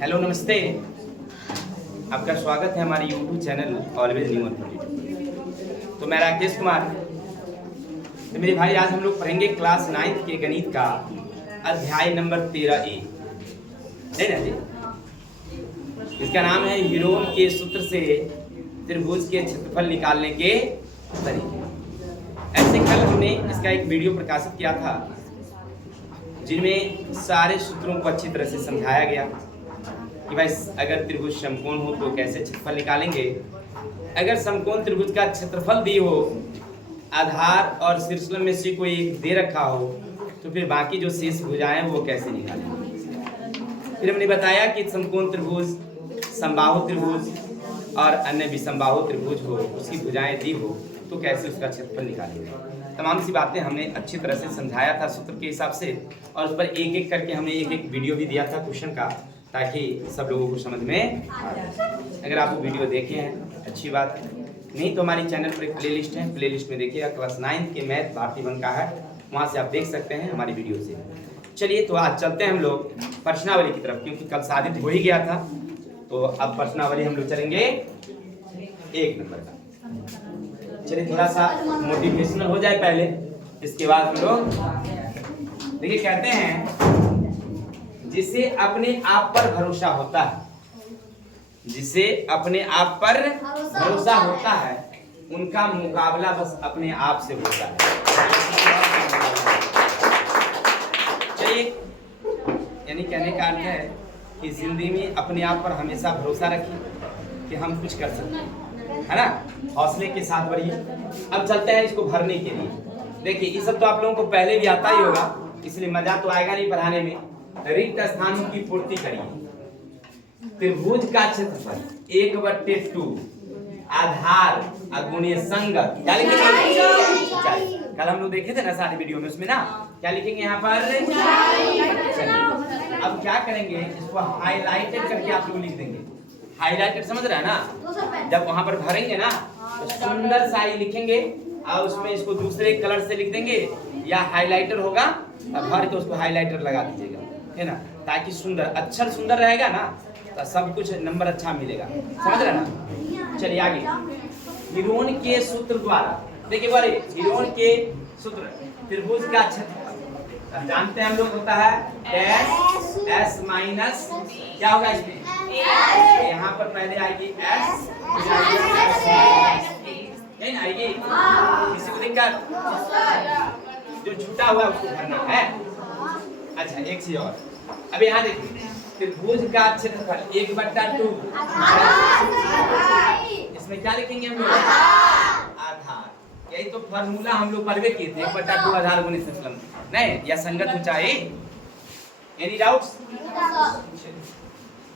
Hello नमस्ते, आपका स्वागत है हमारे YouTube चैनल ऑलवेज न्यू 142। तो मैं राकेश कुमार। तो मेरे भाई आज हम लोग पढ़ेंगे क्लास 9 के गणित का अध्याय नंबर 13A, है ना जी। इसका नाम है हीरोन के सूत्र से त्रिभुज के क्षेत्रफल निकालने के तरीके। ऐसे कल हमने इसका एक वीडियो प्रकाशित किया था जिनमें सारे सूत्रों को अच्छी तरह से समझाया गया कि भाई अगर त्रिभुज समकोण हो तो कैसे क्षेत्रफल निकालेंगे, अगर समकोण त्रिभुज का क्षेत्रफल दी हो, आधार और शीर्षलंब में से कोई एक दे रखा हो, तो फिर बाकी जो शेष भुजाएं वो कैसे निकालेंगे। फिर हमने बताया कि समकोण त्रिभुज, समबाहु त्रिभुज और अन्य विषमबाहु त्रिभुज हो, उसकी भुजाएं दी हो तो कैसे उसका क्षेत्रफल निकालेंगे। तमाम सी बातें हमने अच्छी तरह से समझाया था सूत्र के हिसाब से, और उस पर एक एक करके हमने एक एक वीडियो भी दिया था क्वेश्चन का, ताकि सब लोगों को समझ में आ जाए। अगर आप वो वीडियो देखे हैं अच्छी बात है, नहीं तो हमारी चैनल पर एक प्लेलिस्ट है, प्लेलिस्ट में देखिएगा, क्लास 9 के मैथ भारतीय वन का है, वहाँ से आप देख सकते हैं हमारी वीडियो से। चलिए तो आज चलते हैं हम लोग प्रश्नावली की तरफ, क्योंकि कल साबित हो ही गया था। तो अब प्रश्नावली हम लोग चलेंगे 1 नंबर का। चलिए थोड़ा सा मोटिवेशनल हो जाए पहले, इसके बाद हम लोग देखिए। कहते हैं जिसे अपने आप पर भरोसा होता है, जिसे अपने आप पर भरोसा होता है उनका मुकाबला बस अपने आप से होता है। चलिए, यानी कहने का अर्थ है कि जिंदगी में अपने आप पर हमेशा भरोसा रखिए कि हम कुछ कर सकते हैं, है ना। हौसले के साथ बढ़िए। अब चलते हैं इसको भरने के लिए। देखिए ये सब तो आप लोगों को पहले भी आता ही होगा, इसलिए मजा तो आएगा नहीं पढ़ाने में। रिक्त स्थानों की पूर्ति करिए। त्रिभुज का क्षेत्रफल 1/2 आधार अगुणे संगत, क्या लिखेंगे? कल हम लोग देखे थे ना सारे वीडियो में, उसमें ना क्या लिखेंगे यहाँ पर? अब क्या करेंगे, इसको हाईलाइटेड करके आप लोग लिख देंगे। हाईलाइटेड समझ रहे हैं ना? जब वहां पर भरेंगे ना तो सुंदर सा ही लिखेंगे, और उसमें इसको दूसरे कलर से लिख देंगे, या हाईलाइटर होगा तब भर के उसको हाईलाइटर लगा दीजिएगा, है ना, ताकि सुंदर अक्षर सुंदर रहेगा ना तो सब कुछ नंबर अच्छा मिलेगा। समझ रहे ना? चलिए आगे। हीरोन के सूत्र द्वारा, देखिए बोले हीरोन के सूत्र त्रिभुज का क्षेत्रफल जानते हैं हम लोग, होता है s माइनस क्या होगा इसमें? यहाँ पर पहले आएगी s, नहीं आएगी, किसी को दिक्कत? जो छूटा हुआ उसको भरना है। अच्छा एक चीज और, अब यहाँ देखिए त्रिभुज का क्षेत्रफल 1/2, इसमें क्या लिखेंगे हम लोग? आधार। यही तो फार्मूला हम लोग पढ़वे किए थे, 1/2 आधार गुणे शीर्षलंब, नहीं या संगत ऊंचाई। Any doubts?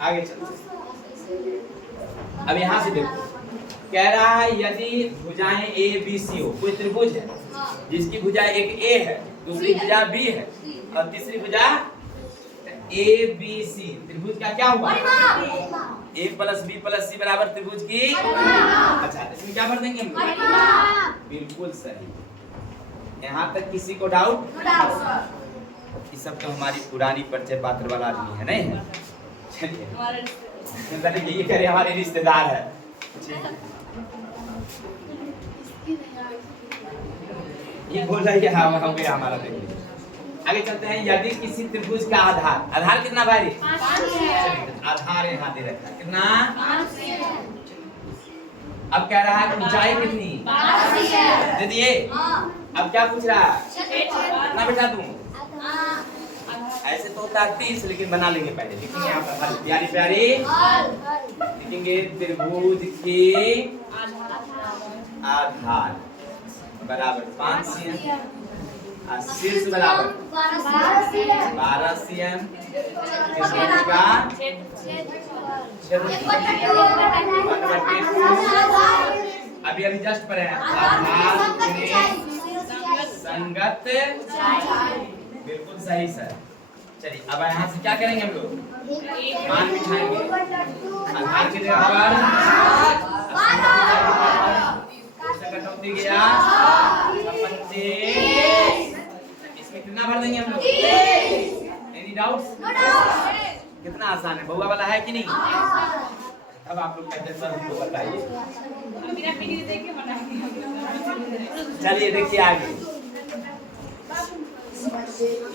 आगे चलते। अब यहाँ से देखो, कह रहा है यदि भुजाएं ए बी सी हो, कोई त्रिभुज है जिसकी भुजा एक ए है, दूसरी भुजा बी है और तीसरी भुजा ए बी सी, त्रिभुज का क्या हुआ? ए प्लस बी प्लस सी बराबर त्रिभुज की। अच्छा इसमें क्या भर देंगे हम? बिल्कुल सही। यहाँ तक किसी को डाउट? ये सब तो हमारी पुरानी परिचय पात्र वाला आदमी है, नहीं है? चलिए ये करे, हमारे रिश्तेदार है। ये बोल रहा है हाँ हो गया हमारा। देखिए आगे चलते हैं। यदि किसी त्रिभुज का आधार, आधार कितना भाई? 5 आधार यहाँ दे रखा है, कितना? 5। अब कह रहा है ऊंचाई कितनी? 5 दे दिए। अब क्या पूछ रहा है? कितना बिठा दूं? ऐसे तो होता है 30, लेकिन बना लेंगे पहले। लिखेंगे यहाँ पर प्यारी प्यारी, लिखेंगे त्रिभुज की आधार बराबर 5 cm, शीर्ष बराबर 12 cm, अभी जस्ट पर है संगत, बिल्कुल सही सर। चलिए अब यहाँ से क्या करेंगे हम लोग? मान बिठाएंगे आधार के जगह पर कटौती गया 25, इसमें कितना भर देंगे हम लोग? Any doubts? कितना आसान है, बहुआ वाला है कि नहीं? अब आप लोग कहते हैं सर हमको बताइए। चलिए देखिए आगे,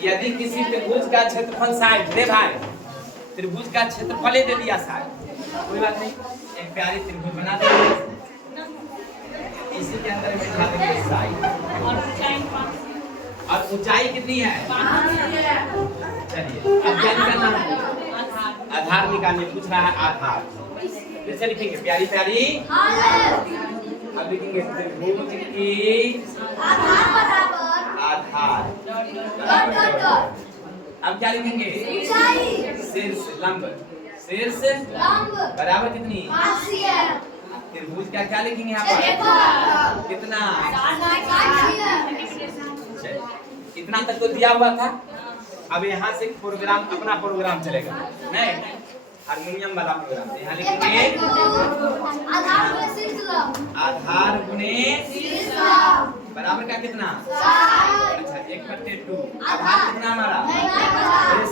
यदि किसी त्रिभुज का क्षेत्रफल 60 दे भाई, त्रिभुज का क्षेत्रफल ही दे दिया 60, कोई बात नहीं, एक प्यारी त्रिभुज बना देंगे, इसी के अंदर बिठा देंगे 60 और ऊंचाई कितनी है? चलिए अब क्या निकालना है? आधार निकालने पूछ रहा है, आधार फिर से लिखेंगे प्यारी प्यारी, अब लिखेंगे त्रिभुज की आधार, अब क्या लिखेंगे? शीर्ष लंब, शीर्ष बराबर कितनी? त्रिभुज का क्या लिखेंगे यहाँ पर? कितना? इतना तक तो दिया हुआ था। अब यहाँ से प्रोग्राम, अपना प्रोग्राम चलेगा, नहीं हारमोनियम वाला प्रोग्राम। यहाँ लिखेंगे आधार गुणे बराबर का कितना? अच्छा 1/2। आधार कितना हमारा?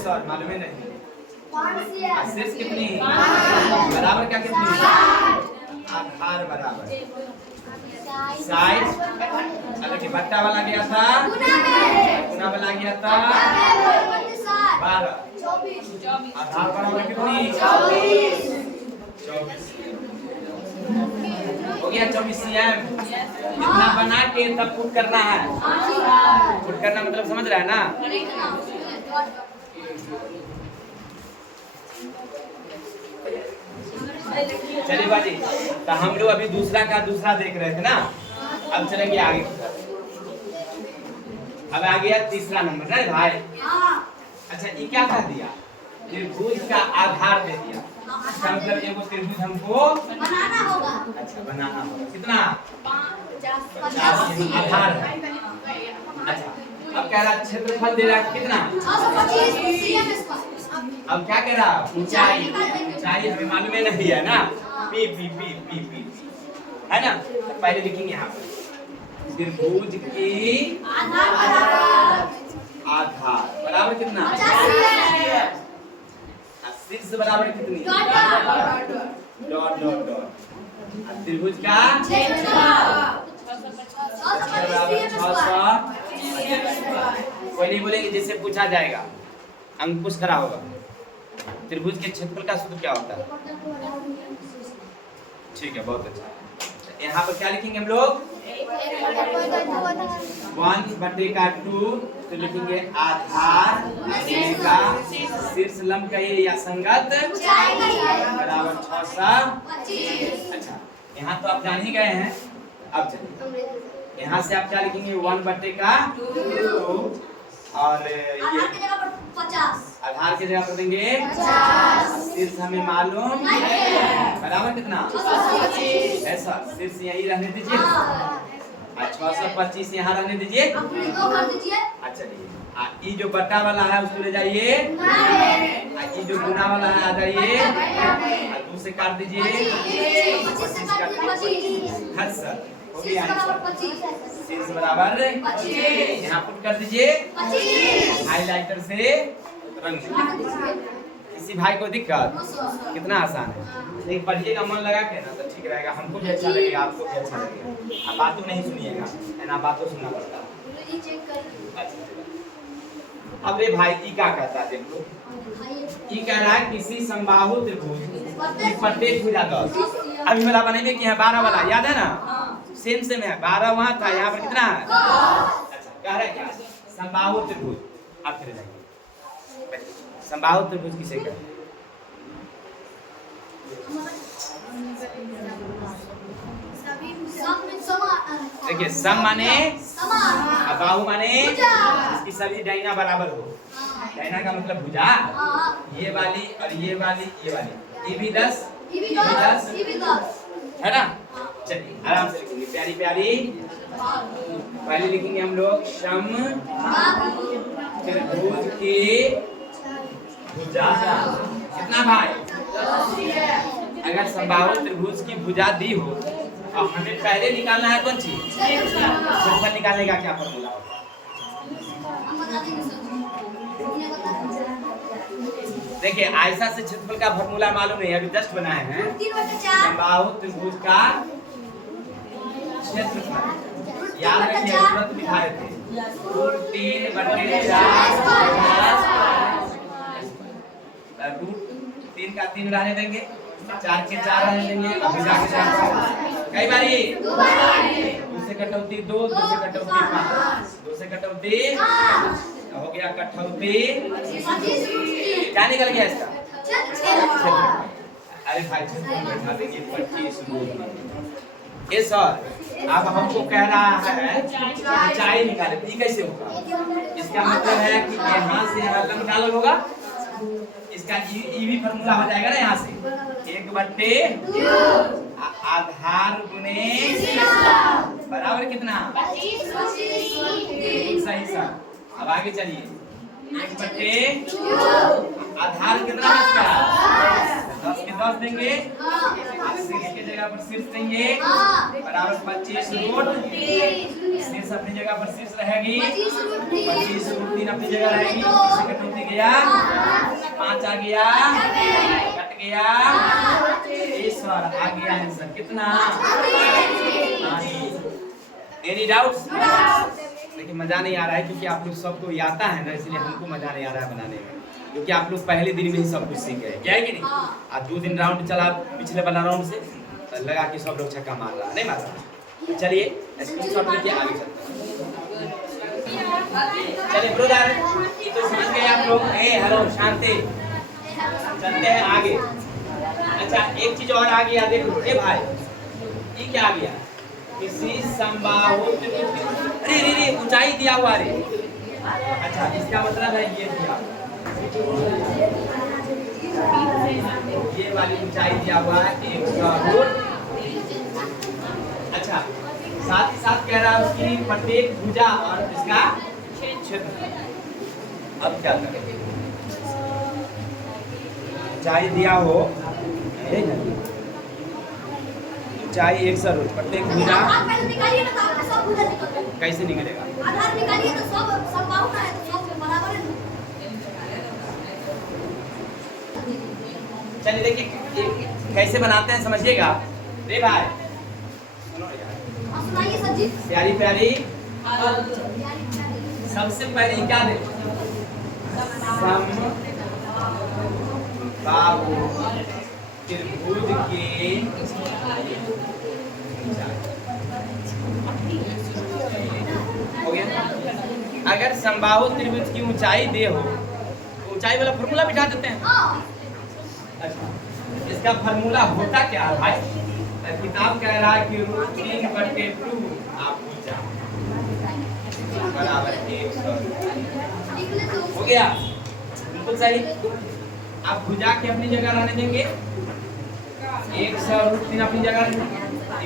सर मालूम है नहीं। शीर्ष कितनी? बराबर का कितनी? आधार बराबर 60। देखिए बट्टा वाला गया था, गुना वाला गया था 12, आधार बराबर कितनी? 24 हो गया। 24 cm इतना बना के तब पुट करना है। पुट करना मतलब समझ रहा है ना? चलिए बाजी, तो हम लोग अभी दूसरा का दूसरा देख रहे थे ना, अब चलेंगे आगे। अब आ गया तीसरा नंबर ना भाई। अच्छा ये क्या कर दिया? त्रिभुज का आधार दे दिया, इसका मतलब एगो त्रिभुज हमको बनाना होगा। अच्छा बनाना होगा, कितना? 50 आधार है। अच्छा अब कह रहा क्षेत्रफल दे रहा कितना? 625। अब क्या कह रहा? ऊंचाई, ऊंचाई हमें मालूम नहीं है ना, P P P P P है ना। तो पहले लिखेंगे यहाँ पर त्रिभुज की आधार बराबर कितना? शीर्ष बराबर कितनी? Dot dot dot. त्रिभुज का बराबर 600। कोई नहीं बोलेंगे, जैसे पूछा जाएगा अंकुश खड़ा होगा। त्रिभुज के क्षेत्रफल का सूत्र क्या होता है? ठीक है बहुत अच्छा। यहाँ पर क्या लिखेंगे हम लोग? 1/2 तो लिखेंगे आधार का शीर्ष लंब का ये या संगत बराबर 600। अच्छा यहाँ तो आप जान ही गए हैं। अब चलिए यहाँ से आप क्या लिखेंगे? 1/2 और ये आधार की जगह पर देंगे 50। शीर्ष हमें मालूम बराबर कितना? ऐसा शीर्ष यही रहने दीजिए, 625 यहाँ रहने दीजिए। अच्छा ये जो बट्टा वाला है उसको ले जाइए, ये जो गुना वाला है आ जाइए, 2 से काट दीजिए, 25 शीर्ष बराबर यहाँ पुट कर दीजिए, हाइलाइटर से रंग। किसी भाई को दिक्कत? कितना आसान है। एक पढ़िएगा मन लगा के ना तो ठीक रहेगा, हमको भी अच्छा लगेगा, आपको भी अच्छा लगेगा। आप बातों नहीं सुनिएगा है ना, बातों सुनना पड़ता है। अब रे भाई ई क्या कहता है? देख लो ई कह रहा है किसी समबाहु त्रिभुज की प्रत्येक भुजा 10। अभी वाला बनेंगे कि यहाँ 12 वाला याद है ना, सेम है। 12 वहाँ था, यहाँ पर कितना है? अच्छा कह रहा है क्या? समबाहु त्रिभुज। अब फिर जाइए समबाहु त्रिभुज किसे कहते हैं? देखिए सम माने बाहु माने इसकी सभी डाइना बराबर हो। डाइना का मतलब भुजा, ये वाली और ये वाली, ये वाली, ये भी 10 है ना। चलिए आराम से लिखेंगे प्यारी प्यारी। पहले लिखेंगे हम लोग सम त्रिभुज की भुजा कितना भाई? अगर समबाहु त्रिभुज की भुजा दी हो और हमें पहले निकालना है कौन चीज? क्षेत्रफल निकालने का क्या फॉर्मूला होगा? देखिए आयशा से क्षेत्रफल का फॉर्मूला मालूम नहीं, अभी जस्ट बनाए हैं। समबाहु त्रिभुज का क्षेत्रफल याद रखिए, तुरंत दिखाए थे। 3/4 का 3 रहने देंगे, 4 के 4 रहने देंगे। अभी जाके कई बारी 2 से कटौती 2, 2 से कटौती 5, 2 से कटौती हो गया कटौती। क्या निकल गया इसका? अरे भाई 25 रूट। ये सर अब हमको कह रहा है ऊंचाई निकाले, ये कैसे होगा? इसका मतलब है कि यहाँ से यहाँ लंब निकालो होगा, इसका ई भी फॉर्मूला हो जाएगा ना यहाँ से 1/2 आधार गुणे बराबर कितना? 25। सही सर। अब आगे चलिए 1/2 आधार कितना है इसका? 10 के 10 देंगे, शीर्ष की जगह पर शीर्ष देंगे बराबर 25 रूट। शीर्ष अपनी जगह पर शीर्ष रहेगी, 25 रूट 3 अपनी जगह रहेगी। किसी कटौती गया 5 आ गया, कट गया ईश्वर आ गया आंसर कितना? Any doubts? लेकिन मजा नहीं आ रहा है क्योंकि आप लोग सबको ये आता है ना, इसलिए हमको मजा नहीं आ रहा है बनाने में, क्योंकि आप लोग पहले दिन में ही सब कुछ सीख गए, क्या है कि नहीं? आज 2 दिन राउंड चला पिछले वाला राउंड से, तो लगा कि सब लोग छक्का मार रहा, नहीं मार रहा। चलिए स्क्रीनशॉट लेके आगे चलते हैं। चलिए ब्रदर ये तो समझ गए आप लोग। हेलो शांति, चलते हैं आगे। अच्छा एक चीज और आ गया, देखो ए भाई ये क्या आ गया? किसी समबाहु रे ऊंचाई दिया हुआ रे। अच्छा इसका मतलब है ये दिया, ये वाली ऊंचाई दिया हुआ है 100 फुट। अच्छा साथ ही साथ कह रहा है उसकी प्रत्येक भुजा और इसका क्षेत्र। अब क्या करें? ऊंचाई दिया हो, ऊंचाई 100 फुट, प्रत्येक भुजा कैसे निकलेगा? आधार निकालिए तो सब समबाहु का है तो सब बराबर है। चलिए देखिए कैसे बनाते हैं समझिएगा। रे भाई सुनो यार, सुनाइए सर जी। प्यारी प्यारी सबसे पहले क्या दे? समबाहु त्रिभुज की हो गया। अगर समबाहु त्रिभुज की ऊंचाई दे हो तो ऊंचाई वाला फॉर्मूला बिठा देते हैं। अच्छा इसका फॉर्मूला होता क्या है भाई? किताब कह रहा है कि √3/2 आप भुजा बराबर 100 हो गया। बिल्कुल सही। आप भुजा के अपनी जगह रहने देंगे, 100 √3 अपनी जगह,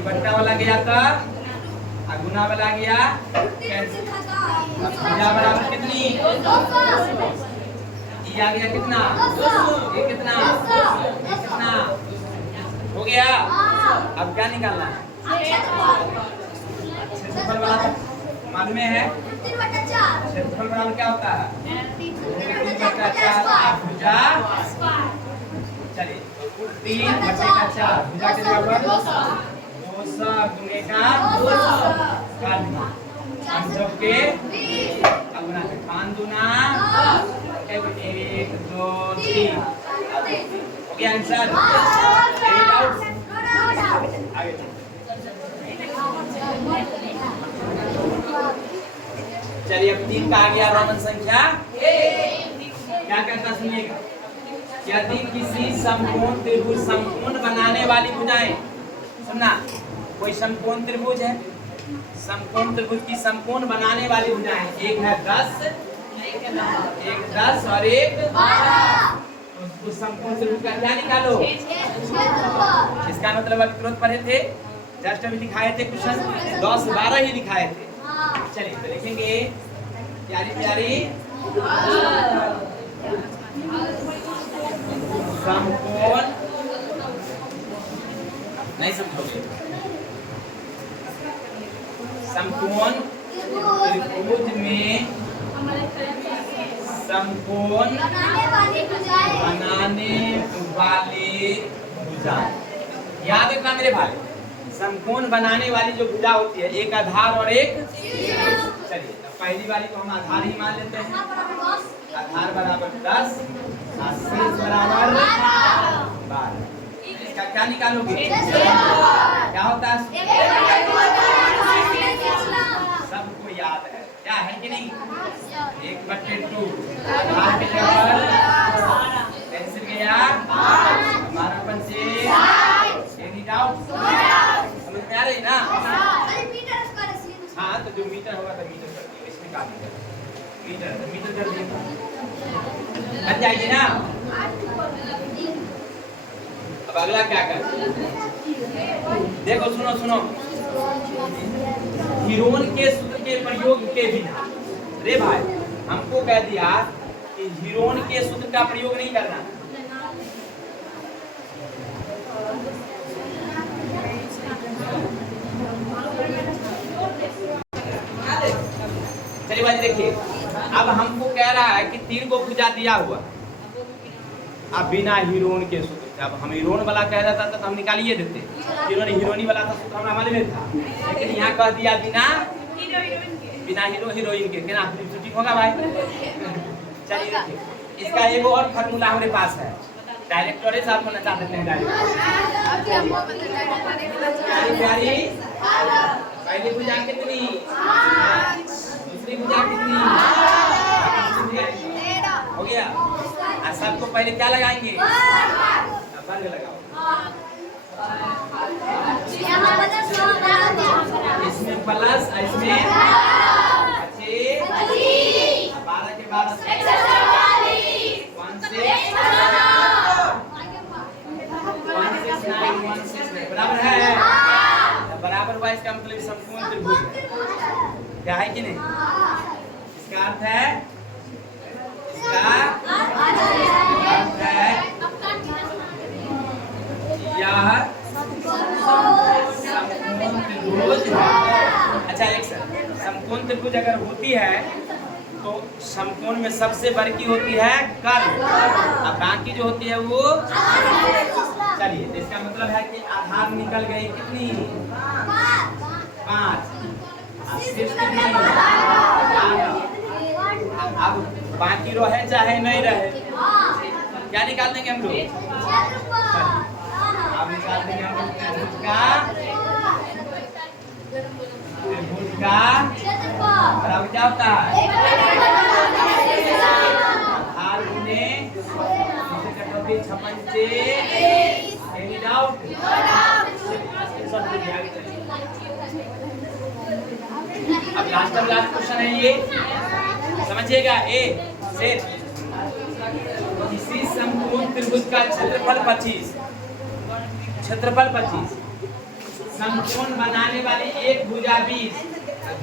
बट्टा वाला गया था, गुना वाला गया, भुजा बराबर कितनी? ये आ गया कितना? ये कितना? कितना हो गया? अब क्या निकालना है? क्षेत्रफल बराबर मालूम है? क्षेत्रफल बराबर क्या होता है? 3/4 भुजा। चलिए 3/4 भुजा के जगह पर 200 गुणे का 200 के गुना 5 दूना 1 2 3 हो गया आंसर। आगे चलिए अब 3 का आ गया रोमन संख्या। क्या करता सुनिएगा, यदि किसी समकोण त्रिभुज समकोण बनाने वाली भुजाएं, सुनना कोई समकोण त्रिभुज है, समकोण त्रिभुज की समकोण बनाने वाली भुजाएं एक है 10, एक 10 और एक 12। उस समकोण त्रिभुज का क्या निकालो? इसका मतलब अभी तुरंत पढ़े थे, जस्ट अभी लिखाए थे क्वेश्चन 10 12 ही लिखाए थे। चलिए तो लिखेंगे प्यारी प्यारी समकोण नहीं समझोगे, समकोण त्रिभुज में समकोण बनाने बनाने वाली भुजा। याद रखना मेरे भाई, समकोण बनाने वाली जो भुजा होती है, एक आधार और एक। चलिए पहली वाली को हम आधार ही मान लेते हैं। आधार बराबर 10 और शेष बराबर 12। इसका क्या निकालोगे? क्या होता है? सबको याद है, क्या है कि नहीं? 1/2 आधार के जगह कैंसिल गया, हमारा पंचे। Any doubt? समझ में आ रही ना? हाँ, तो जो मीटर होगा तो मीटर कर दिए, इसमें काट दिया मीटर, तो मीटर कर दिए, बन जाएगी ना? अब अगला क्या कर? देखो सुनो सुनो, हीरोन के सूत्र के प्रयोग के बिना, रे भाई हमको कह दिया कि हीरोन के सूत्र का प्रयोग नहीं करना। चलिए बाजी देखिए, अब हमको कह रहा है कि 3 को भुजा दिया हुआ, अब बिना हीरोन के सूत्र। अब हम हीरोन वाला कह रहा था तो हम निकालिए देते, हीरोनी वाला था सूत्र हमारे मालूम था, लेकिन यहाँ कह दिया बिना हीरोइन के। क्या शूटिंग होगा भाई? चलिए देखिए, इसका एक और फार्मूला हमारे पास है, डायरेक्टर साहब को नचा देते हैं। डायरेक्टर पहली भुजा कितनी, दूसरी भुजा कितनी, हो गया। और सबको पहले क्या लगाएंगे? वर्ग लगाओ। इसमें प्लस, इसमें 12 के 12 बराबर है, बराबर हुआ। इसका मतलब समकोण त्रिभुज क्या है कि नहीं? इसका अर्थ है, इसका अर्थ है यह समकोण त्रिभुज है। अच्छा एक सर, समकोण त्रिभुज अगर होती है तो समकोण में सबसे बड़ी होती है कर्ण, अब बाकी जो होती है वो। चलिए इसका मतलब है कि आधार निकल गई कितनी? 5। अब बाकी रहे चाहे नहीं रहे, क्या निकाल देंगे हम लोग? अब निकाल देंगे हम लोग त्रिभुज का बराबर क्या होता है? आधार गुने कटौती 56। Any doubt? अब लास्ट क्वेश्चन है ये, समझिएगा। ए से किसी समकोण त्रिभुज का क्षेत्रफल 25, समकोण बनाने वाली एक भुजा 20,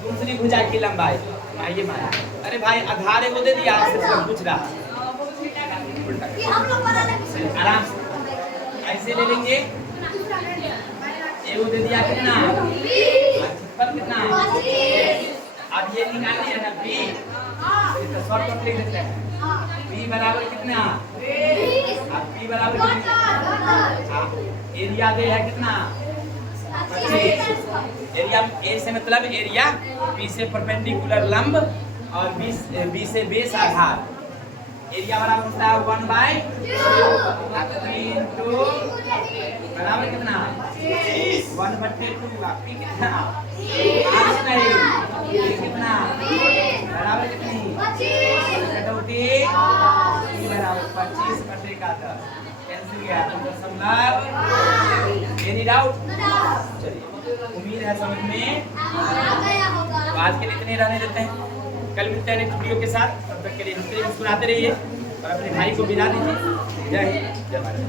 दूसरी भुजा की लंबाई। आइए माना, अरे भाई आधार है वो दे दिया, आपसे पूछ रहा आराम से ऐसे ले लेंगे। एगो दे दिया कितना, कितना, अब ये निकालनी है ना बी, तो शॉर्टकट लिख देते हैं। बी बराबर कितना, अब बी बराबर कितना, एरिया दे है कितना 25। एरिया ए से मतलब एरिया, बी से परपेंडिकुलर लंब और बी से बेस आधार। एरिया बराबर होता है 1/2 बराबर कितना 1/2। आपकी कितना 5 नहीं, कितना बराबर कितनी कटौती बराबर 25/10 कैंसिल गया तो दशमलव। Any doubt? चलिए उम्मीद है समझ में तो आज के लिए इतने रहने देते हैं, कल मिलते हैं नेक्स्ट वीडियो के साथ। तब तक के लिए हंसते मुस्कुराते रहिए और अपने भाई को बिना दीजिए। जय हिंद, जय भारत।